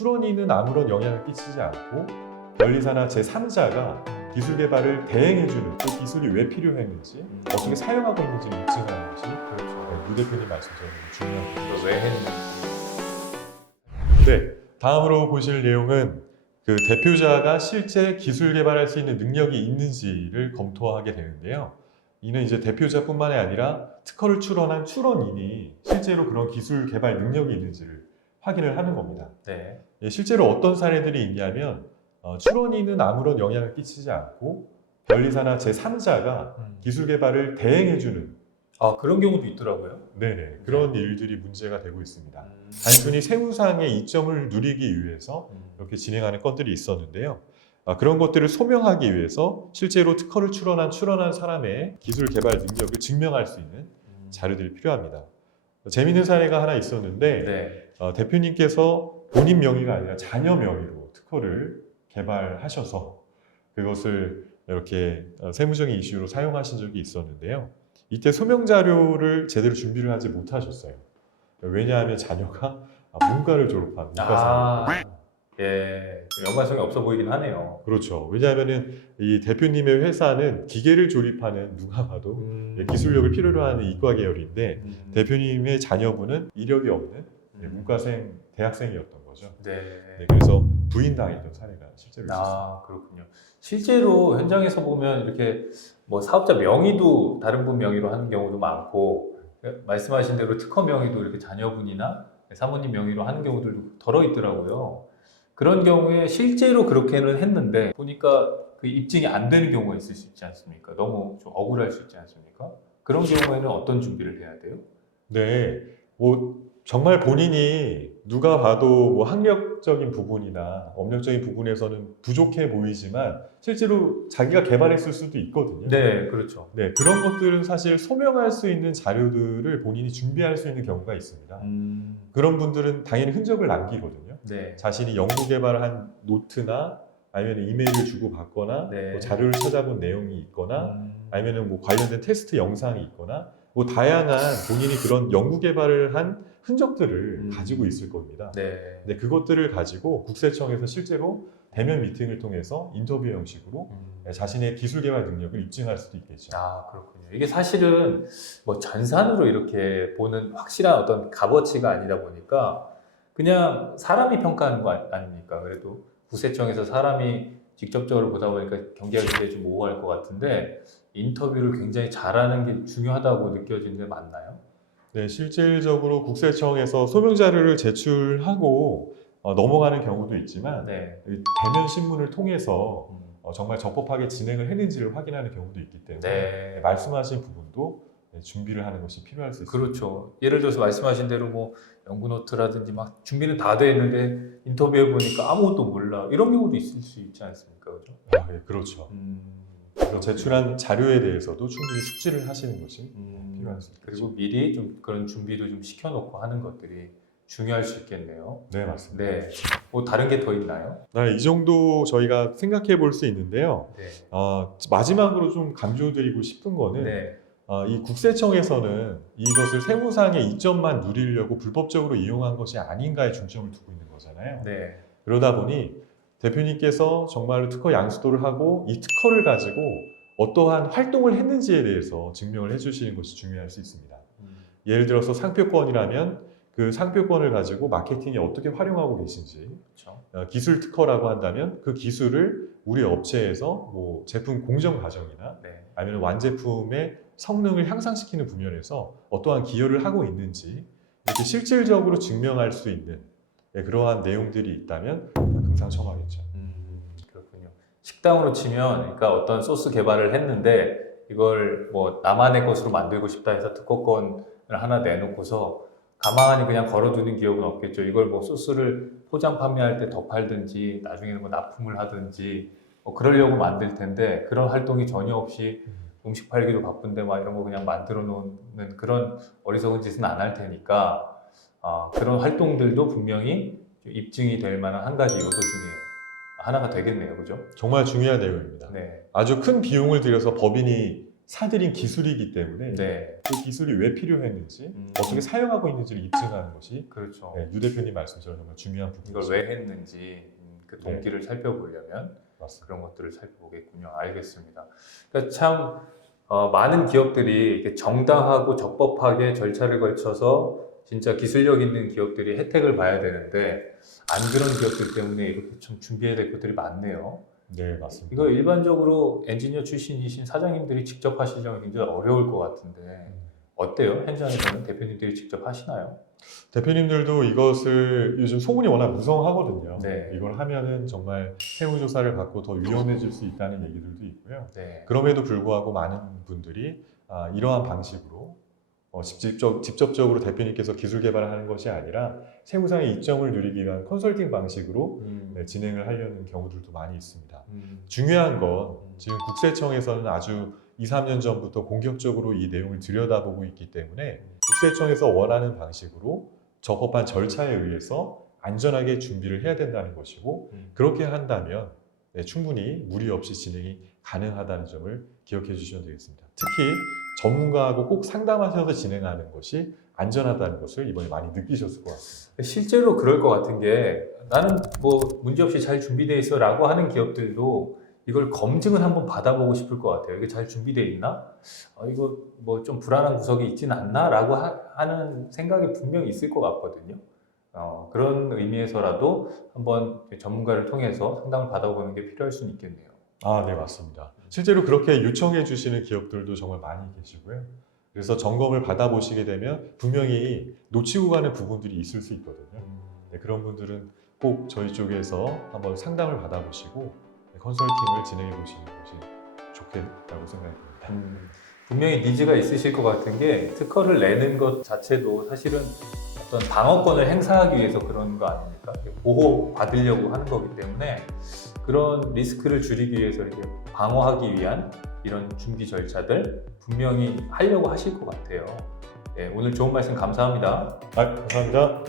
출원인은 아무런 영향을 끼치지 않고 변리사나 제3자가 기술 개발을 대행해주는 그 기술이 왜 필요했는지 어떻게 사용하고 있는지를 입증하는 것이 유 대표님 말씀처럼 중요합니다. 이걸 왜 했는지. 네, 다음으로 보실 내용은 그 대표자가 실제 기술 개발할 수 있는 능력이 있는지를 검토하게 되는데요. 이는 이제 대표자뿐만이 아니라 특허를 출원한 출원인이 실제로 그런 기술 개발 능력이 있는지를 확인을 하는 겁니다. 네. 실제로 어떤 사례들이 있냐면 출원인은 아무런 영향을 끼치지 않고 변리사나 제3자가 기술 개발을 대행해주는 그런 경우도 있더라고요. 네네, 그런 일들이 문제가 되고 있습니다. 단순히 세무상의 이점을 누리기 위해서 이렇게 진행하는 건들이 있었는데요. 그런 것들을 소명하기 위해서 실제로 특허를 출원한 사람의 기술 개발 능력을 증명할 수 있는 자료들이 필요합니다. 재미있는 사례가 하나 있었는데 네. 대표님께서 본인 명의가 아니라 자녀 명의로 특허를 개발하셔서 그것을 이렇게 세무적인 이슈로 사용하신 적이 있었는데요. 이때 소명 자료를 제대로 준비를 하지 못하셨어요. 왜냐하면 자녀가 문과를 졸업한 문과생이었거든요. 예, 연관성이 없어 보이긴 하네요. 그렇죠. 왜냐하면 이 대표님의 회사는 기계를 조립하는 누가 봐도 기술력을 필요로 하는 이과 계열인데 대표님의 자녀분은 이력이 없는 문과생 대학생이었던 거죠. 네. 네, 그래서 부인당했던 사례가 실제로 있었습니다. 그렇군요. 실제로 현장에서 보면 이렇게 뭐 사업자 명의도 다른 분 명의로 하는 경우도 많고, 말씀하신 대로 특허 명의도 이렇게 자녀분이나 사모님 명의로 하는 경우들도 덜어 있더라고요. 그런 경우에 실제로 그렇게는 했는데 보니까 그 입증이 안 되는 경우가 있을 수 있지 않습니까? 너무 좀 억울할 수 있지 않습니까? 그런 경우에는 어떤 준비를 해야 돼요? 네, 뭐 정말 본인이 누가 봐도 뭐 학력적인 부분이나 업력적인 부분에서는 부족해 보이지만 실제로 자기가 개발했을 수도 있거든요. 네, 그렇죠. 네, 그런 것들은 사실 소명할 수 있는 자료들을 본인이 준비할 수 있는 경우가 있습니다. 그런 분들은 당연히 흔적을 남기거든요. 네. 자신이 연구 개발한 노트나 아니면 이메일을 주고 받거나 네. 뭐 자료를 찾아본 내용이 있거나 아니면 뭐 관련된 테스트 영상이 있거나 뭐 다양한 본인이 그런 연구 개발을 한 흔적들을 가지고 있을 겁니다. 네. 근데 그것들을 가지고 국세청에서 실제로 대면 미팅을 통해서 인터뷰 형식으로 자신의 기술 개발 능력을 입증할 수도 있겠죠. 그렇군요. 이게 사실은 뭐 전산으로 이렇게 보는 확실한 어떤 값어치가 아니다 보니까 그냥 사람이 평가하는 거 아닙니까? 그래도 국세청에서 사람이 직접적으로 보다 보니까 경계가 굉장히 좀 모호할 것 같은데 인터뷰를 굉장히 잘하는 게 중요하다고 느껴지는데 맞나요? 네, 실질적으로 국세청에서 소명 자료를 제출하고 넘어가는 경우도 있지만 네. 대면 신문을 통해서 정말 적법하게 진행을 했는지를 확인하는 경우도 있기 때문에 네. 말씀하신 부분도 준비를 하는 것이 필요할 수 있습니다. 그렇죠. 예를 들어서 말씀하신 대로 뭐 연구 노트라든지 막 준비는 다 돼 있는데 인터뷰해 보니까 아무것도 몰라 이런 경우도 있을 수 있지 않습니까, 그죠? 네, 그렇죠. 그래서 제출한 자료에 대해서도 충분히 숙지를 하시는 것이 필요할 수 있겠죠. 그리고 미리 좀 그런 준비도 좀 시켜놓고 하는 것들이 중요할 수 있겠네요. 네, 맞습니다. 네. 뭐 다른 게 더 있나요? 이 정도 저희가 생각해 볼 수 있는데요. 네. 마지막으로 좀 강조드리고 싶은 거는 네. 이 국세청에서는 이것을 세무상의 이점만 누리려고 불법적으로 이용한 것이 아닌가에 중점을 두고 있는 거잖아요. 네. 그러다 보니 대표님께서 정말로 특허 양수도를 하고 이 특허를 가지고 어떠한 활동을 했는지에 대해서 증명을 해주시는 것이 중요할 수 있습니다. 예를 들어서 상표권이라면 그 상표권을 가지고 마케팅에 어떻게 활용하고 계신지, 그렇죠. 기술 특허라고 한다면 그 기술을 우리 업체에서 뭐 제품 공정 과정이나 네. 아니면 완제품의 성능을 향상시키는 부면에서 어떠한 기여를 하고 있는지 이렇게 실질적으로 증명할 수 있는 그러한 내용들이 있다면 금상첨화겠죠. 그렇군요. 식당으로 치면 그러니까 어떤 소스 개발을 했는데 이걸 뭐 나만의 것으로 만들고 싶다 해서 특허권을 하나 내놓고서 가만히 그냥 걸어두는 기업은 없겠죠. 이걸 뭐 소스를 포장 판매할 때 더 팔든지 나중에는 뭐 납품을 하든지 뭐 그러려고 만들 텐데 그런 활동이 전혀 없이 음식 팔기도 바쁜데 막 이런 거 그냥 만들어 놓는 그런 어리석은 짓은 안 할 테니까 그런 활동들도 분명히 입증이 될 만한 한 가지 요소 중에 하나가 되겠네요. 그죠? 정말 중요한 내용입니다. 네. 아주 큰 비용을 들여서 법인이 사들인 기술이기 때문에 네. 그 기술이 왜 필요했는지 음. 어떻게 사용하고 있는지를 입증하는 것이 그렇죠. 유 대표님 말씀처럼 정말 중요한 이걸 부분이죠. 왜 했는지 그 동기를 살펴보려면 맞습니다. 그런 것들을 살펴보겠군요. 알겠습니다. 그러니까 참 많은 기업들이 이렇게 정당하고 적법하게 절차를 거쳐서 진짜 기술력 있는 기업들이 혜택을 봐야 되는데 안 그런 기업들 때문에 이렇게 좀 준비해야 될 것들이 많네요. 네, 맞습니다. 이거 일반적으로 엔지니어 출신이신 사장님들이 직접 하시려면 굉장히 어려울 것 같은데 어때요? 현장에서는 대표님들이 직접 하시나요? 대표님들도 이것을 요즘 소문이 워낙 무성하거든요. 네. 이걸 하면은 정말 세무조사를 받고 더 위험해질 수 있다는 얘기들도 있고요. 네. 그럼에도 불구하고 많은 분들이 이러한 방식으로 직접적으로 대표님께서 기술 개발을 하는 것이 아니라 세무상의 이점을 누리기 위한 컨설팅 방식으로 진행을 하려는 경우들도 많이 있습니다. 중요한 건 지금 국세청에서는 아주 2, 3년 전부터 본격적으로 이 내용을 들여다보고 있기 때문에 국세청에서 원하는 방식으로 적법한 절차에 의해서 안전하게 준비를 해야 된다는 것이고 그렇게 한다면 충분히 무리 없이 진행이 가능하다는 점을 기억해 주시면 되겠습니다. 특히 전문가하고 꼭 상담하셔서 진행하는 것이 안전하다는 것을 이번에 많이 느끼셨을 것 같습니다. 실제로 그럴 것 같은 게 나는 뭐 문제없이 잘 준비되어 있어 라고 하는 기업들도 이걸 검증을 한번 받아보고 싶을 것 같아요. 이게 잘 준비되어 있나? 이거 뭐 좀 불안한 구석이 있지는 않나? 라고 하는 생각이 분명히 있을 것 같거든요. 그런 의미에서라도 한번 전문가를 통해서 상담을 받아보는 게 필요할 수는 있겠네요. 네, 맞습니다. 실제로 그렇게 요청해 주시는 기업들도 정말 많이 계시고요. 그래서 점검을 받아보시게 되면 분명히 놓치고 가는 부분들이 있을 수 있거든요. 그런 분들은 꼭 저희 쪽에서 한번 상담을 받아보시고 컨설팅을 진행해 보시는 것이 좋겠다고 생각이 듭니다. 분명히 니즈가 있으실 것 같은 게 특허를 내는 것 자체도 사실은 어떤 방어권을 행사하기 위해서 그런 거 아닙니까? 보호받으려고 하는 거기 때문에 그런 리스크를 줄이기 위해서 이렇게 방어하기 위한 이런 준비 절차들 분명히 하려고 하실 것 같아요. 네, 오늘 좋은 말씀 감사합니다. 감사합니다.